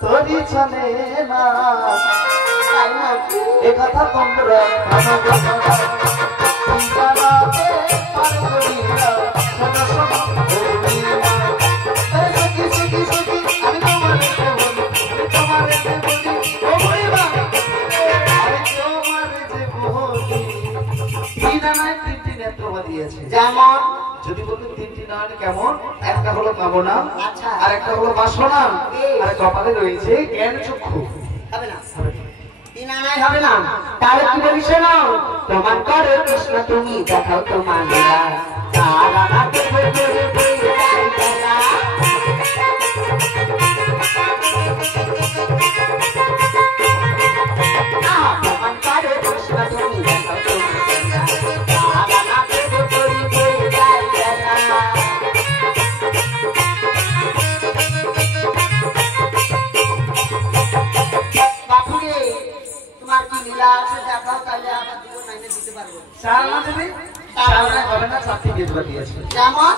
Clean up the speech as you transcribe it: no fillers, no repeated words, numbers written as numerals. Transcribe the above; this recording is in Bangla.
তোরি চলে না এ কথা তোমরা যেমন যদি বলতে তিনটি নাম কেমন, একটা হলো কামনা, আর একটা হলো বাসনা, আর কপালে রয়েছে জ্ঞান চক্ষু। হবে না, তিন আনাই হবে না। তাহলে কি বলি শোনো, তোমার করে কৃষ্ণ তুমি দেখাও তোমার লীলা, তারা না দেবে দেবে দেবে তারা। তোমার করে কৃষ্ণ তুমি দেখাও তোমার লীলা, তারা না দেবে দেবে দেবে তারা। বাপুরে তোমার কি লীলা আছে দেখাও, তাহলে আমার জীবন মাইনে দিতে পারবো। সারা দেবে, সারা হবে না, সাথে দিয়ে দিয়েছে যেমন